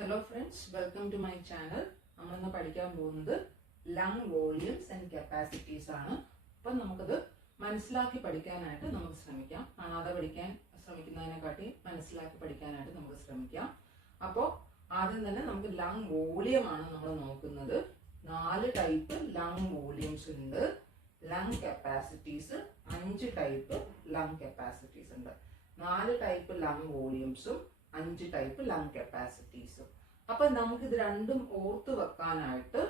Hello friends, welcome to my channel. നമ്മൾ ഇന്ന് പഠിക്കാൻ പോകുന്നത് ലങ് വോളിയൂംസ് ആൻഡ് കപ്പാസിറ്റീസ് ആണ്. അപ്പോൾ നമുക്കത് മനസ്സിലാക്കി പഠിക്കാനായിട്ട് നമുക്ക് ശ്രമിക്കാം. കാണാതെ പഠിക്കാൻ ശ്രമിക്കുന്നതിനെക്കാട്ടി മനസ്സിലാക്കി പഠിക്കാനായിട്ട് നമുക്ക് ശ്രമിക്കാം. അപ്പോൾ ആദ്യം തന്നെ നമുക്ക് ലങ് വോളിയം ആണ് നമ്മൾ നോക്കുന്നത്. 4 ടൈപ്പ് ലങ് വോളിയൂംസ് ഉണ്ട്. Lung capacities 5 type lung capacities ഉണ്ട്. 4 ടൈപ്പ് ലങ് വോളിയൂംസും 5 ടൈപ്പ് ലങ് കപ്പാസിറ്റീസും. അപ്പൊ നമുക്ക് ഇത് രണ്ടും ഓർത്ത് വെക്കാനായിട്ട്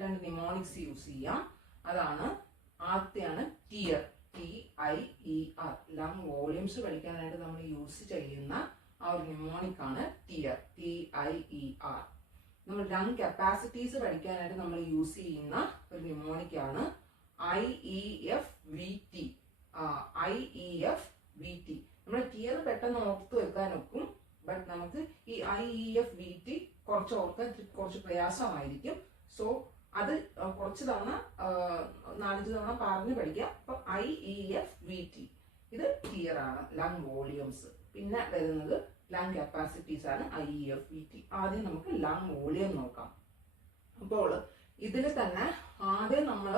രണ്ട് നിമോണിക്സ് യൂസ് ചെയ്യാം. അതാണ് ആദ്യത്തെയാണ് ടിയർ, TIER. ലങ് വോളിയൂംസ് പഠിക്കാനായിട്ട് നമ്മൾ യൂസ് ചെയ്യുന്ന ആ ഒരു നിമോണിക് ആണ് ടിയർ, TIER. നമ്മൾ ലങ് കപ്പാസിറ്റീസ് പഠിക്കാനായിട്ട് നമ്മൾ യൂസ് ചെയ്യുന്ന ഒരു നിമോണിക് ആണ് IEFVT. IEFVT നമ്മൾ ടിയർ പെട്ടെന്ന് ഓർത്ത് വെക്കാൻ ഒക്കും. ബട്ട് നമുക്ക് ഈ IEFVT കുറച്ച് ഓർക്കാൻ കുറച്ച് പ്രയാസമായിരിക്കും. സോ അത് കുറച്ച് തവണ 4-5 തവണ പറഞ്ഞ് പഠിക്കാം. അപ്പൊ IEFVT ഇത് ടിയർ ആണ്, ലങ് വോളിയൂംസ്. പിന്നെ വരുന്നത് ലങ് കപ്പാസിറ്റീസ് ആണ് IEFVT. ആദ്യം നമുക്ക് ലങ് വോളിയം നോക്കാം. അപ്പോൾ ഇതിൽ തന്നെ ആദ്യം നമ്മൾ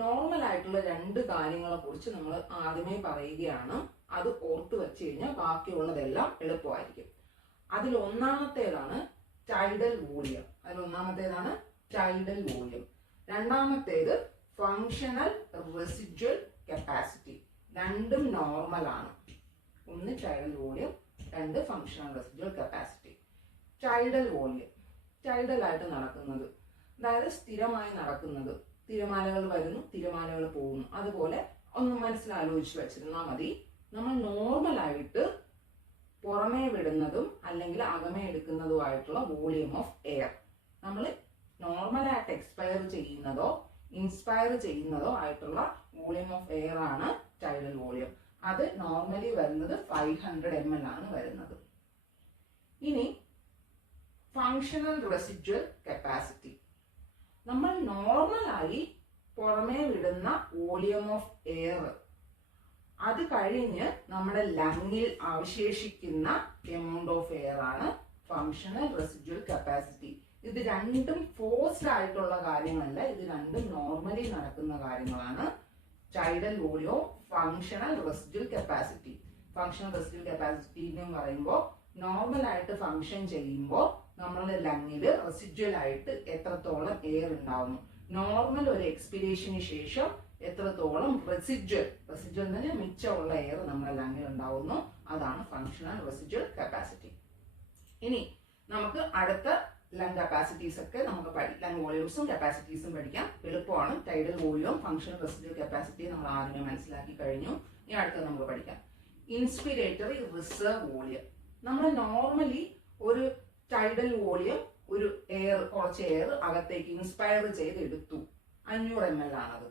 നോർമൽ ആയിട്ടുള്ള 2 കാര്യങ്ങളെ കുറിച്ച് നമ്മൾ ആദ്യമേ പറയുകയാണ്. അത് ഓർത്ത് വെച്ച് കഴിഞ്ഞാൽ ബാക്കിയുള്ളതെല്ലാം എളുപ്പമായിരിക്കും. അതിൽ ഒന്നാമത്തേതാണ് ടൈഡൽ വോളിയം. രണ്ടാമത്തേത് ഫങ്ഷണൽ റെസിഡ്വൽ കപ്പാസിറ്റി. രണ്ടും നോർമൽ ആണ്. ഒന്ന് tidal volume, 2 functional residual capacity. Tidal volume tidal ആയിട്ട് നടക്കുന്നത്, അതായത് സ്ഥിരമായി നടക്കുന്നത്. തിരമാലകൾ വരുന്നു, തിരമാലകൾ പോകുന്നു. അതുപോലെ ഒന്ന് മനസ്സിലാലോചിച്ച് വെച്ചിരുന്നാൽ മതി. നമ്മൾ നോർമലായിട്ട് പുറമേ വിടുന്നതും അല്ലെങ്കിൽ അകമേ എടുക്കുന്നതുമായിട്ടുള്ള വോളിയം ഓഫ് എയർ, നമ്മൾ നോർമലായിട്ട് എക്സ്പയർ ചെയ്യുന്നതോ ഇൻസ്പയർ ചെയ്യുന്നതോ ആയിട്ടുള്ള വോളിയം ഓഫ് എയർ ആണ് ടൈഡൽ വോളിയം. അത് നോർമലി വരുന്നത് 500 ml ആണ് വരുന്നത്. ഇനി ഫങ്ഷണൽ റെസിഡ്വൽ കപ്പാസിറ്റി, നമ്മൾ നോർമലായി പുറമേ വിടുന്ന വോളിയം ഓഫ് എയർ, അത് കഴിഞ്ഞ് നമ്മുടെ ലങ്ങിൽ അവശേഷിക്കുന്ന എമൗണ്ട് ഓഫ് എയർ ആണ് ഫങ്ഷണൽ റെസിഡ്വൽ കപ്പാസിറ്റി. ഇത് രണ്ടും ഫോഴ്സ്ഡ് ആയിട്ടുള്ള കാര്യങ്ങളല്ല, ഇത് രണ്ടും നോർമലി നടക്കുന്ന കാര്യങ്ങളാണ്. Tidal volume, functional residual capacity. Functional residual capacity എന്ന് പറയുമ്പോൾ നോർമൽ ആയിട്ട് ഫങ്ഷൻ ചെയ്യുമ്പോൾ നമ്മളുടെ ലങ്ങില് റെസിഡ്വൽ ആയിട്ട് എത്രത്തോളം എയർ ഉണ്ടാവുന്നു, നോർമൽ ഒരു എക്സ്പിരേഷന് ശേഷം എത്രത്തോളം റെസിഡ്വൽ തന്നെ മിച്ചമുള്ള എയർ നമ്മുടെ ലങ്ങിൽ ഉണ്ടാവുന്നു, അതാണ് ഫങ്ഷണൽ റെസിഡ്വൽ കപ്പാസിറ്റി. ഇനി നമുക്ക് അടുത്ത ലങ് കപ്പാസിറ്റീസ് ഒക്കെ നമുക്ക് ലങ് വോളിയൂംസും കപ്പാസിറ്റീസും പഠിക്കാം. എളുപ്പമാണ്. Tidal volume, functional residual capacity നമ്മൾ ആദ്യമേ മനസ്സിലാക്കി കഴിഞ്ഞു. ഇനി അടുത്ത നമുക്ക് പഠിക്കാം ഇൻസ്പിരേറ്ററി റിസർവ് വോളിയം. നമ്മൾ നോർമലി ഒരു ടൈഡൽ വോളിയം, ഒരു കുറച്ച് എയർ അകത്തേക്ക് ഇൻസ്പയർ ചെയ്ത് എടുത്തു, 500 ml ആണത്.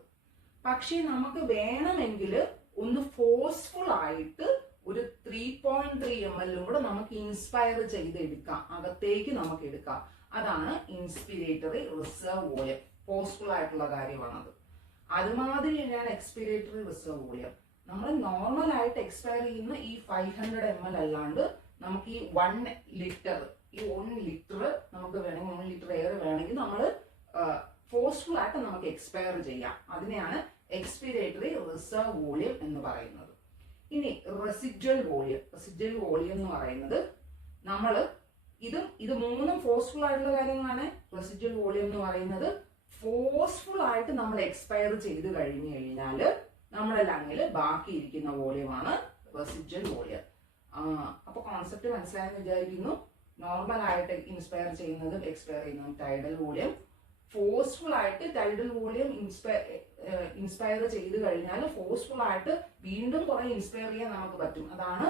പക്ഷെ നമുക്ക് വേണമെങ്കിൽ ഒന്ന് ഫോഴ്സ്ഫുൾ ആയിട്ട് ഒരു 3.3 ml കൂടെ നമുക്ക് ഇൻസ്പയർ ചെയ്ത് എടുക്കാം, അകത്തേക്ക് നമുക്ക് എടുക്കാം. അതാണ് ഇൻസ്പിരേറ്ററി റിസർവ് വോളിയം. ഫോഴ്സ്ഫുൾ ആയിട്ടുള്ള കാര്യമാണത്. അതുമാതിരി തന്നെയാണ് എക്സ്പിരേറ്ററി റിസർവ് വോളിയം. നമ്മൾ നോർമൽ ആയിട്ട് എക്സ്പയർ ചെയ്യുന്ന ഈ 500 ml അല്ലാണ്ട് നമുക്ക് ഈ 1 ലിറ്റർ നമുക്ക് വേണമെങ്കിൽ 1 ലിറ്റർ എയർ വേണമെങ്കിൽ നമ്മൾ ഫോഴ്സ്ഫുൾ ആയിട്ട് നമുക്ക് എക്സ്പയർ ചെയ്യാം. അതിനെയാണ് എക്സ്പിരേറ്ററി റിസർവ് വോളിയം എന്ന് പറയുന്നത്. ഇനി റെസിഡ്വൽ വോളിയം എന്ന് പറയുന്നത് നമ്മൾ ഇത് മൂന്നും ഫോഴ്സ്ഫുൾ ആയിട്ടുള്ള കാര്യങ്ങളാണ്. റെസിഡ്വൽ വോളിയം എന്ന് പറയുന്നത് ഫോഴ്സ്ഫുൾ ആയിട്ട് നമ്മൾ എക്സ്പയർ ചെയ്ത് കഴിഞ്ഞു കഴിഞ്ഞാൽ നമ്മുടെ ലങ്ങിൽ ബാക്കിയിരിക്കുന്ന വോളിയമാണ് റെസിഡ്വൽ വോളിയം. അപ്പൊ കോൺസെപ്റ്റ് മനസ്സിലായെന്ന് വിചാരിക്കുന്നു. നോർമൽ ആയിട്ട് ഇൻസ്പയർ ചെയ്യുന്നതും എക്സ്പയർ ചെയ്യുന്നതും ടൈഡൽ വോളിയം. ഫോഴ്സ്ഫുൾ ആയിട്ട് ടൈഡൽ വോളിയം ഇൻസ്പയർ ചെയ്ത് കഴിഞ്ഞാൽ ഫോഴ്സ്ഫുൾ ആയിട്ട് വീണ്ടും കുറെ ഇൻസ്പയർ ചെയ്യാൻ നമുക്ക് പറ്റും, അതാണ്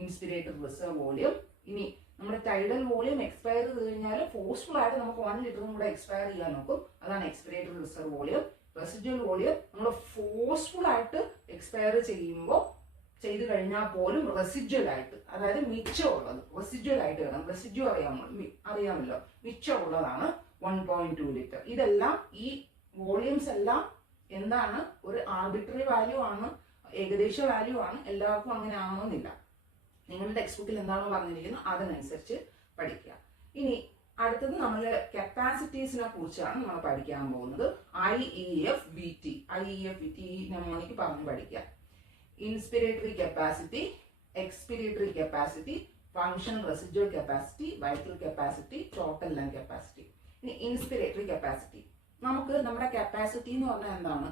ഇൻസ്പിരേറ്റഡ് റിസർവ് വോളിയം. ഇനി നമ്മുടെ ടൈഡൽ വോളിയം എക്സ്പയർ ചെയ്ത് കഴിഞ്ഞാൽ ഫോഴ്സ്ഫുൾ ആയിട്ട് നമുക്ക് 1 ലിറ്ററും കൂടെ എക്സ്പയർ ചെയ്യാൻ നോക്കും, അതാണ് എക്സ്പിരേറ്റഡ് റിസർവ് വോളിയം. റെസിഡ്വൽ വോളിയം നമ്മൾ ഫോഴ്സ്ഫുൾ ആയിട്ട് എക്സ്പയർ ചെയ്ത് കഴിഞ്ഞാൽ പോലും റെസിഡ്വൽ ആയിട്ട്, അതായത് മിച്ചമുള്ളത് റെസിഡ്വൽ ആയിട്ട് വേണം. റെസിഡ്യൂ അറിയാമല്ലോ, മിച്ചമുള്ളതാണ് 1.2 ലിറ്റർ. ഇതെല്ലാം ഈ വോളിയംസ് എല്ലാം എന്താണ്, ഒരു ആർബിട്രറി വാല്യൂ ആണ്, ഏകദേശ വാല്യൂ ആണ്. എല്ലാവർക്കും അങ്ങനെ ആവണമെന്നില്ല. നിങ്ങളുടെ ടെക്സ്റ്റ് ബുക്കിൽ എന്താണോ പറഞ്ഞിരിക്കുന്നത് അതിനനുസരിച്ച് പഠിക്കുക. ഇനി അടുത്തത് നമ്മൾ കപ്പാസിറ്റീസിനെ കുറിച്ചാണ് നമ്മൾ പഠിക്കാൻ പോകുന്നത്. IEFVT നെമോണിക്ക് പറഞ്ഞ് പഠിക്കുക. Inspiratory capacity, expiratory capacity, functional residual capacity, vital capacity, total lung capacity. ഇനി ഇൻസ്പിരേറ്ററി കപ്പാസിറ്റി. നമുക്ക് നമ്മുടെ കപ്പാസിറ്റി എന്ന് പറഞ്ഞാൽ എന്താണ്?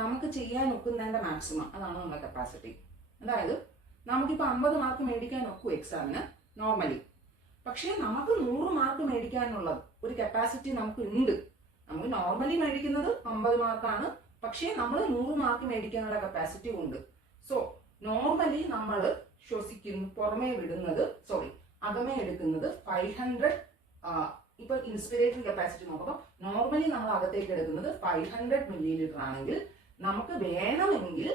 നമുക്ക് ചെയ്യാൻ ഒക്കുന്നതിന്റെ മാക്സിമം, അതാണ് നമ്മുടെ കപ്പാസിറ്റി. അതായത് നമുക്കിപ്പോൾ 50 മാർക്ക് മേടിക്കാൻ ഒക്കും എക്സാമിന് നോർമലി. പക്ഷേ നമുക്ക് 100 മാർക്ക് മേടിക്കാനുള്ള ഒരു കപ്പാസിറ്റി നമുക്ക് ഉണ്ട്. നമുക്ക് നോർമലി മേടിക്കുന്നത് 50 മാർക്കാണ്, പക്ഷേ നമ്മൾ 100 മാർക്ക് മേടിക്കാനുള്ള കപ്പാസിറ്റി ഉണ്ട്. സോ നോർമലി നമ്മൾ ശ്വസിക്കുന്നു, പുറമേ വിടുന്നത്, അകമേ എടുക്കുന്നത് 500. ഇപ്പൊ ഇൻസ്പിരേറ്ററി കപ്പാസിറ്റി നോക്കുമ്പോൾ നോർമലി നമ്മൾ അകത്തേക്ക് എടുക്കുന്നത് 500 ml ആണെങ്കിൽ നമുക്ക് വേണമെങ്കിൽ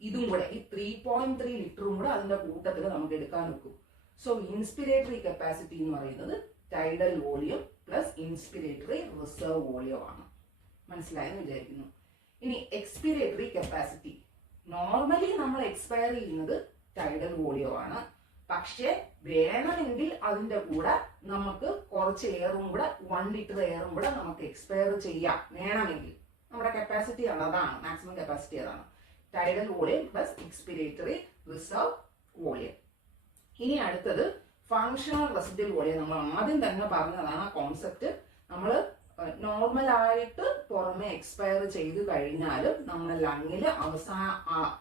ഇതും കൂടെ ഈ 3.3 ലിറ്ററും കൂടെ അതിന്റെ കൂട്ടത്തിൽ നമുക്ക് എടുക്കാൻ വെക്കും. സോ ഇൻസ്പിരേറ്ററി കപ്പാസിറ്റി എന്ന് പറയുന്നത് tidal volume plus inspiratory reserve volume ആണ്. മനസ്സിലായെന്ന് വിചാരിക്കുന്നു. ഇനി എക്സ്പിരേറ്ററി കപ്പാസിറ്റി. നോർമലി നമ്മൾ എക്സ്പയർ ചെയ്യുന്നത് ടൈഡൽ വോളിയം ആണ്. പക്ഷെ വേണമെങ്കിൽ അതിന്റെ കൂടെ നമുക്ക് കുറച്ച് എയറും കൂടെ 1 ലിറ്റർ എയറും കൂടെ നമുക്ക് എക്സ്പയർ ചെയ്യാം വേണമെങ്കിൽ. നമ്മുടെ കപ്പാസിറ്റി ആണ്, അതാണ് മാക്സിമം കപ്പാസിറ്റി. അതാണ് tidal volume plus expiratory reserve volume. ഇനി അടുത്തത് ഫങ്ഷണൽ റെസിഡ്യൂവൽ വോളിയം. നമ്മൾ ആദ്യം തന്നെ പറഞ്ഞതാണ് ആ കോൺസെപ്റ്റ്. നമ്മൾ നോർമലായിട്ട് പുറമെ എക്സ്പയർ ചെയ്ത് കഴിഞ്ഞാലും നമ്മുടെ ലങ്ങിൽ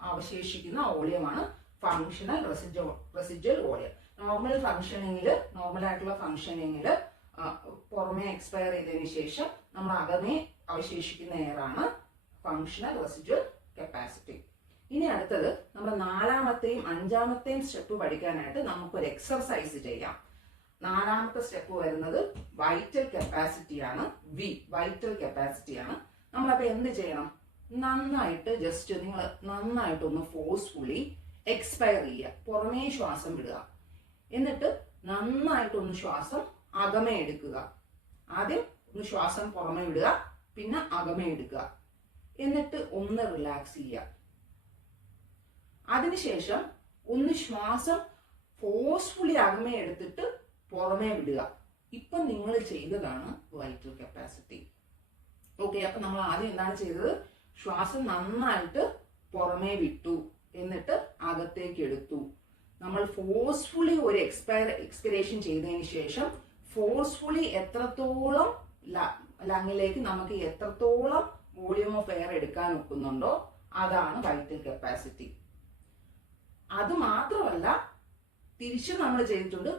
അവശേഷിക്കുന്ന വോളിയമാണ് ഫങ്ഷണൽ റെസിഡ്യൂവൽ വോളിയം. നോർമലായിട്ടുള്ള ഫങ്ഷനിങ്ങിൽ പുറമെ എക്സ്പയർ ചെയ്തതിനു ശേഷം നമ്മൾ അകമേ അവശേഷിക്കുന്ന എയറാണ് ഫങ്ഷണൽ റെസിഡ്യൂവൽ കപ്പാസിറ്റി. ഇനി അടുത്തത് നമ്മുടെ 4ാമത്തെയും 5ാമത്തെയും സ്റ്റെപ്പ് പഠിക്കാനായിട്ട് നമുക്കൊരു എക്സർസൈസ് ചെയ്യാം. 4ാമത്തെ സ്റ്റെപ്പ് വരുന്നത് വൈറ്റൽ കപ്പാസിറ്റിയാണ്. വൈറ്റൽ കപ്പാസിറ്റിയാണ്. നമ്മളപ്പോ എന്ത് ചെയ്യണം? നന്നായിട്ട് നിങ്ങൾ നന്നായിട്ടൊന്ന് ഫോഴ്സ്ഫുള്ളി എക്സ്പയർ ചെയ്യുക, പുറമേ ശ്വാസം വിടുക. എന്നിട്ട് നന്നായിട്ടൊന്ന് ശ്വാസം അകമേ എടുക്കുക. ആദ്യം ഒന്ന് ശ്വാസം പുറമേ വിടുക, പിന്നെ അകമേ എടുക്കുക. എന്നിട്ട് ഒന്ന് റിലാക്സ് ചെയ്യുക. അതിനുശേഷം ഒന്ന് ശ്വാസം ഫോഴ്സ്ഫുള്ളി അകമേ എടുത്തിട്ട് പുറമേ വിടുക. ഇപ്പൊ നിങ്ങൾ ചെയ്തതാണ് വൈറ്റൽ കപ്പാസിറ്റി. ഓക്കെ, അപ്പൊ നമ്മൾ ആദ്യം എന്താണ് ചെയ്തത്? ശ്വാസം നന്നായിട്ട് പുറമേ വിട്ടു, എന്നിട്ട് അകത്തേക്ക് എടുത്തു. നമ്മൾ ഫോഴ്സ്ഫുള്ളി ഒരു എക്സ്പിരേഷൻ ചെയ്തതിന് ശേഷം ഫോഴ്സ്ഫുള്ളി എത്രത്തോളം ലങ്ങിലേക്ക് നമുക്ക് എത്രത്തോളം വോളിയം ഓഫ് എയർ എടുക്കാൻ ഒക്കുന്നുണ്ടോ അതാണ് വൈറ്റൽ കപ്പാസിറ്റി. അത് മാത്രമല്ല, തിരിച്ചു നമ്മൾ ചെയ്തിട്ടുണ്ട്.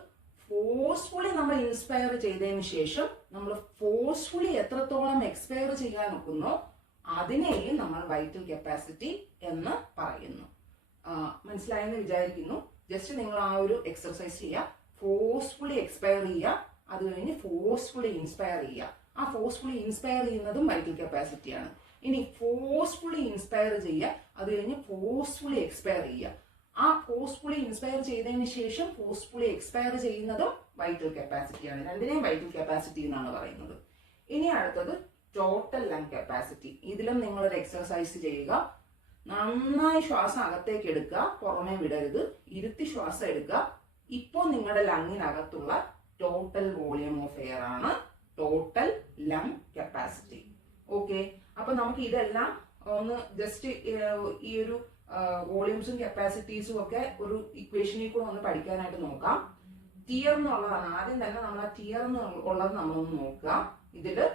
ഫോഴ്സ്ഫുള്ളി നമ്മൾ ഇൻസ്പയർ ചെയ്തതിന് ശേഷം നമ്മൾ ഫോഴ്സ്ഫുള്ളി എത്രത്തോളം എക്സ്പയർ ചെയ്യാൻ ഒക്കുന്നോ അതിനെയും നമ്മൾ വൈറ്റൽ കപ്പാസിറ്റി എന്ന് പറയുന്നു. മനസ്സിലായെന്ന് വിചാരിക്കുന്നു. ജസ്റ്റ് നിങ്ങൾ ആ ഒരു എക്സർസൈസ് ചെയ്യുക. ഫോഴ്സ്ഫുള്ളി എക്സ്പയർ ചെയ്യുക, അത് കഴിഞ്ഞ് ഫോഴ്സ്ഫുള്ളി ഇൻസ്പയർ ചെയ്യുക. ആ ഫോഴ്സ്ഫുള്ളി ഇൻസ്പയർ ചെയ്യുന്നതും വൈറ്റൽ കപ്പാസിറ്റിയാണ്. ഇനി ഫോഴ്സ്ഫുള്ളി ഇൻസ്പയർ ചെയ്യുക, അത് കഴിഞ്ഞ് ഫോഴ്സ്ഫുള്ളി എക്സ്പയർ ചെയ്യുക. ആ ഫോഴ്സ്ഫുള്ളി ഇൻസ്പയർ ചെയ്തതിന് ശേഷം ഫോഴ്സ്ഫുള്ളി എക്സ്പയർ ചെയ്യുന്നതും വൈറ്റൽ കപ്പാസിറ്റിയാണ്. രണ്ടിനെയും വൈറ്റൽ കപ്പാസിറ്റി എന്നാണ് പറയുന്നത്. ഇനി അടുത്തത് ടോട്ടൽ ലങ് കപ്പാസിറ്റി. ഇതിലും നിങ്ങളൊരു എക്സർസൈസ് ചെയ്യുക. നന്നായി ശ്വാസം അകത്തേക്ക് എടുക്കുക, പുറമേ വിടരുത്. ഇരുത്തി ശ്വാസം എടുക്കുക. ഇപ്പോൾ നിങ്ങളുടെ ലങ്ങിനകത്തുള്ള ടോട്ടൽ വോളിയം ഓഫ് എയർ ആണ് ടോട്ടൽ ലങ് കപ്പാസിറ്റി. ഓക്കെ, അപ്പൊ നമുക്ക് ഇതെല്ലാം ഒന്ന് ജസ്റ്റ് ഈ ഒരു വോളിയൂംസും കപ്പാസിറ്റീസും ഒക്കെ ഒരു ഇക്വേഷനിൽ കൂടെ ഒന്ന് പഠിക്കാനായിട്ട് നോക്കാം. ടിയർ എന്നുള്ളതാണ്. ആദ്യം തന്നെ നമ്മൾ ആ ടിയർ എന്നുള്ളത് നമ്മളൊന്ന് നോക്കുക. ഇതില്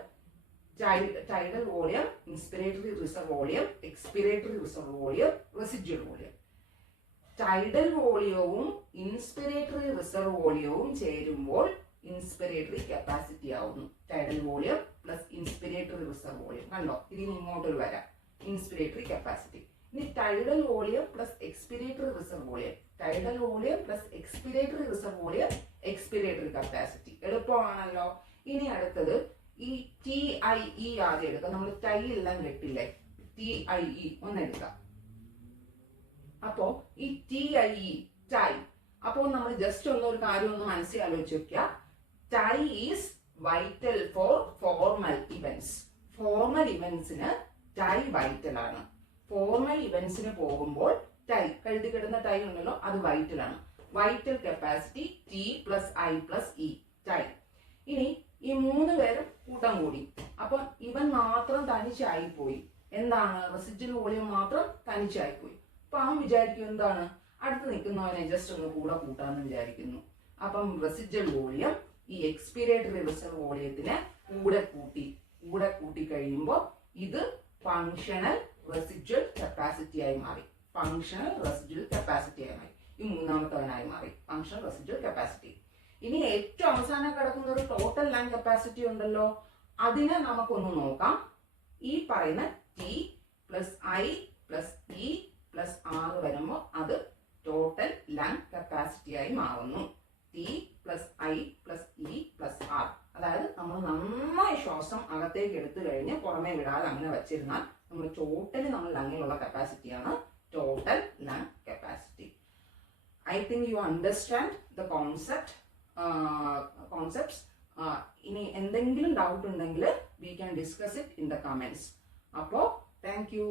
tidal volume, inspiratory reserve volume, expiratory reserve volume, residual volume. Tidal വോളിയവും ഇൻസ്പിരേറ്ററി റിസർവ് വോളിയവും ചേരുമ്പോൾ ഇൻസ്പിരേറ്ററി കപ്പാസിറ്റി ആവുന്നു. Tidal volume plus inspiratory reserve volume. കണ്ടോ, ഇതിന് ഇങ്ങോട്ടൊരു വരാം. Inspiratory capacity. ഇനി tidal volume plus expiratory reserve volume. Tidal volume plus expiratory reserve volume, expiratory capacity. എളുപ്പമാണല്ലോ. ഇനി അടുത്തത് ഈ TIE ആദ്യം എടുക്കാം. നമ്മൾ ടൈ എല്ലാം കെട്ടില്ലേ, TIE ഒന്നെടുക്കാം. അപ്പോ ഈ TIE ടൈ, അപ്പോ നമ്മൾ ജസ്റ്റ് ഒരു കാര്യം ഒന്ന് മനസ്സിൽ ആലോചിച്ച് വെക്കുക. Tie is vital for formal events. Formal ഇവന്റ്സിന് ടൈ വൈറ്റൽ ആണ്. ഫോർമൽ ഇവന്റ്സിന് പോകുമ്പോൾ ടൈ, കഴുതി കിടന്ന ടൈ ഉണ്ടല്ലോ, അത് വൈറ്റൽ ആണ്. Vital capacity T plus I plus E time. ഇനി ഈ 3 പേരും കൂട്ടം കൂടി, അപ്പം ഇവൻ മാത്രം തനിച്ചായിപ്പോയി. എന്താണ്? റെസിജ്വൽ വോളിയം മാത്രം തനിച്ചായിപ്പോയി. അപ്പൊ അവൻ വിചാരിക്കും എന്താണ്, അടുത്ത് നിൽക്കുന്നവനെ ജസ്റ്റ് ഒന്ന് കൂടെ കൂട്ടാന്ന് വിചാരിക്കുന്നു. അപ്പം റെസിജ്വൽ വോളിയം ഈ എക്സ്പിരേറ്ററി റെസിജ്വൽ വോളിയത്തിനെ കൂടെ കൂട്ടി കഴിയുമ്പോൾ ഇത് ഫങ്ഷണൽ റെസിജ്വൽ കപ്പാസിറ്റി ആയി മാറി. ഫങ്ഷണൽ റെസിജ്വൽ കപ്പാസിറ്റി ആയി മാറി. ഈ മൂന്നാമത്തവനായി മാറി ഫങ്ഷണൽ റെസിജ്വൽ കപ്പാസിറ്റി. ഇനി ഏറ്റവും അവസാനം കിടക്കുന്ന ഒരു ടോട്ടൽ ലങ് കപ്പാസിറ്റി ഉണ്ടല്ലോ, അതിനെ നമുക്കൊന്ന് നോക്കാം. ഈ പറയുന്ന T plus I plus E plus R വരുമ്പോൾ അത് ടോട്ടൽ ലങ് കപ്പാസിറ്റി ആയി മാറുന്നു. T plus I plus E plus R. അതായത് നമ്മൾ നന്നായി ശ്വാസം അകത്തേക്ക് എടുത്തു കഴിഞ്ഞ് പുറമേ വിടാതെ അങ്ങനെ വെച്ചിരുന്നാൽ നമ്മൾ ടോട്ടലി നമ്മൾ ലങ്ങിലുള്ള കപ്പാസിറ്റിയാണ് total lung capacity. I think you understand the concepts. ഇനി എന്തെങ്കിലും ഡൗട്ട് ഉണ്ടെങ്കിൽ we can discuss it in the comments. അപ്പോൾ താങ്ക് യു.